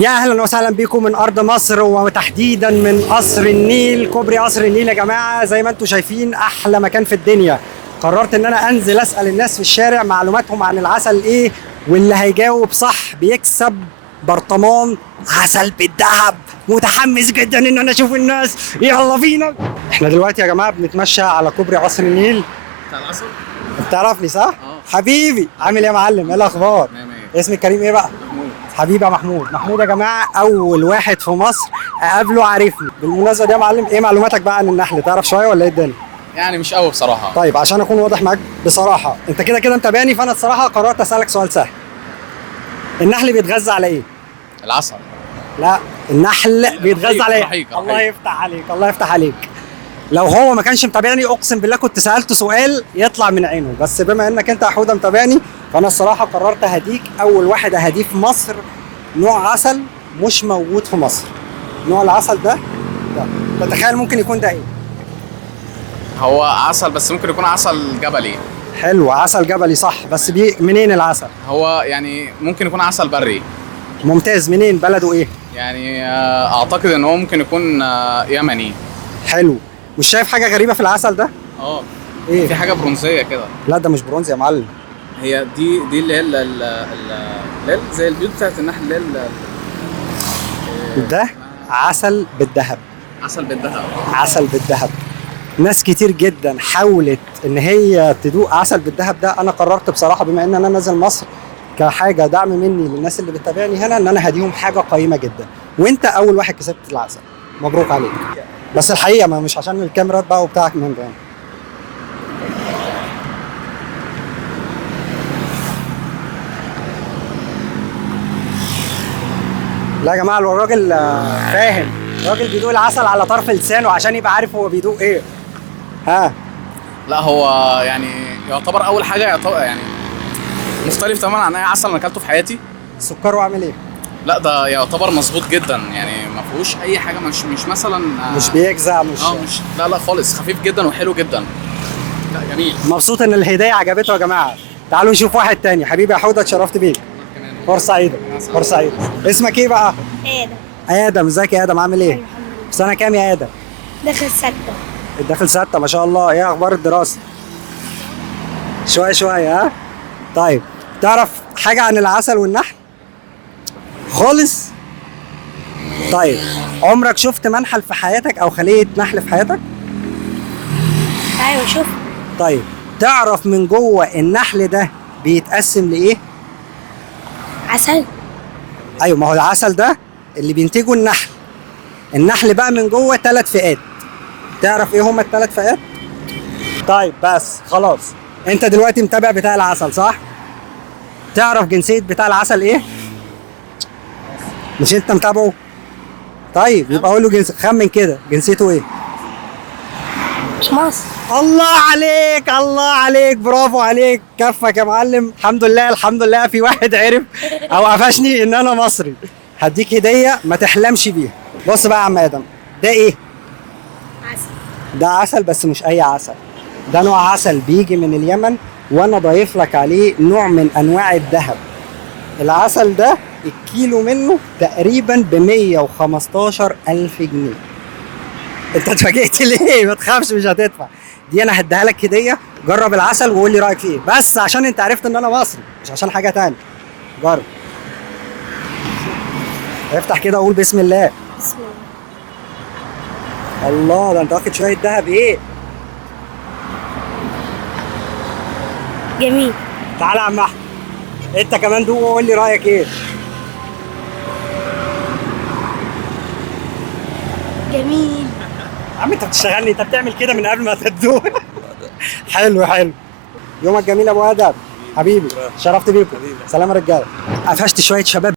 يا اهلا وسهلا بكم من ارض مصر وتحديدا من قصر النيل. كوبري قصر النيل يا جماعه زي ما انتم شايفين احلى مكان في الدنيا. قررت ان انا انزل اسال الناس في الشارع معلوماتهم عن العسل ايه، واللي هيجاوب صح بيكسب برطمان عسل بالذهب. متحمس جدا ان انا اشوف الناس، يلا بينا. احنا دلوقتي يا جماعه بنتمشى على كوبري قصر النيل. بتاع العسل؟ بتعرفني صح؟ حبيبي، عامل ايه يا معلم؟ ايه الاخبار؟ اسمك كريم ايه بقى؟ محمود. حبيبي يا محمود. محمود يا جماعه اول واحد في مصر اقابله عارفني. بالمناسبه دي يا معلم، ايه معلوماتك بقى عن النحل؟ تعرف شويه ولا ايه الدنيا؟ يعني مش قوي بصراحه. طيب عشان اكون واضح معاك بصراحه، انت كده كده متابعني، فانا الصراحه قررت اسالك سؤال سهل. النحل بيتغذى على ايه؟ العسل. لا، النحل بيتغذى على ايه؟ رحيق. الله يفتح عليك، الله يفتح عليك. لو هو ما كانش متابعني اقسم بالله كنت سالته سؤال يطلع من عينه، بس بما انك انت يا حوده متابعني فانا الصراحه قررت اهديك اول واحد اهديه في مصر نوع عسل مش موجود في مصر. نوع العسل ده تتخيل ممكن يكون ده ايه؟ هو عسل بس ممكن يكون عسل جبلي. حلو، عسل جبلي صح، بس منين العسل؟ هو يعني ممكن يكون عسل بري. ممتاز، منين؟ بلده ايه؟ يعني اعتقد ان هو ممكن يكون يمني. حلو. مش شايف حاجه غريبه في العسل ده؟ ايه؟ في حاجه برونزيه كده. لا ده مش برونز يا معلم. هي دي اللي هي زي البيوت بتاعت النحل اللي هي ده عسل بالذهب. عسل بالذهب. عسل بالذهب. ناس كتير جدا حاولت ان هي تدوق عسل بالذهب ده. انا قررت بصراحه بما ان انا نازل مصر كحاجه دعم مني للناس اللي بتتابعني هنا ان انا هديهم حاجه قيمه جدا، وانت اول واحد كسبت العسل. مبروك عليك. بس الحقيقه ما مش عشان الكاميرات بقى وبتاعك من ده. لا يا جماعه الراجل فاهم. الراجل بيدوق العسل على طرف لسانه عشان يبقى عارف هو بيدوق ايه. ها؟ لا هو يعني يعتبر اول حاجه يعني مختلف تماما عن اي عسل انا اكلته في حياتي. سكره عامل ايه؟ لا ده يعتبر مظبوط جدا، يعني ما فيهوش اي حاجه، مش مثلا مش بيجزع، مش لا خالص، خفيف جدا وحلو جدا. لا جميل. مبسوط ان الهديه عجبته يا جماعه. تعالوا نشوف واحد تاني. حبيبي يا حوده اتشرفت بيك. فرصه سعيده. فرصه سعيده. اسمك ايه بقى؟ ادم. ادم، ازيك يا ادم؟ عامل ايه؟ الحمد لله. سنه كام يا ادم؟ داخل 6. داخل 6 ما شاء الله. ايه اخبار الدراسه؟ شويه شويه ها؟ طيب تعرف حاجه عن العسل والنحل؟ خالص؟ طيب عمرك شفت منحل في حياتك او خليه نحل في حياتك؟ ايوه شوف. طيب تعرف من جوه النحل ده بيتقسم لايه؟ عسل. ايوه، ما هو العسل ده اللي بينتجه النحل. النحل بقى من جوه 3 فئات. تعرف ايه هما ال3 فئات؟ طيب بس خلاص، انت دلوقتي متابع بتاع العسل صح؟ تعرف جنسية بتاع العسل ايه؟ مش انت متابعه؟ طيب يبقى اقول له خمن كده جنسيته ايه؟ مصر. الله عليك، الله عليك، برافو عليك، كفك يا معلم. الحمد لله الحمد لله في واحد عرف او قفشني ان انا مصري. هديك هديه ما تحلمش بيها. بص بقى يا عم ادم، ده ايه؟ عسل. ده عسل بس مش اي عسل. ده نوع عسل بيجي من اليمن، وانا ضايف لك عليه نوع من انواع الذهب. العسل ده الكيلو منه تقريبا ب 115,000 جنيه. انت اتفاجئت ليه؟ ما تخافش مش هتدفع. دي انا هديها لك هديه. جرب العسل وقول لي رايك فيه، بس عشان انت عرفت ان انا مصري مش عشان حاجه تانية. جرب. افتح كده وقول بسم الله. بسم الله. الله، ده انت واخد شويه ذهب. ايه؟ جميل. تعالى يا عم احمد، انت كمان دوق وقول لي رايك ايه. جميل. يا عم انت بتشتغلني، انت بتعمل كده من قبل ما تدوق. حلو حلو. يومك جميل يا ابو ادم. حبيبي شرفت بيكم. سلام يا رجاله. قفشت شويه شباب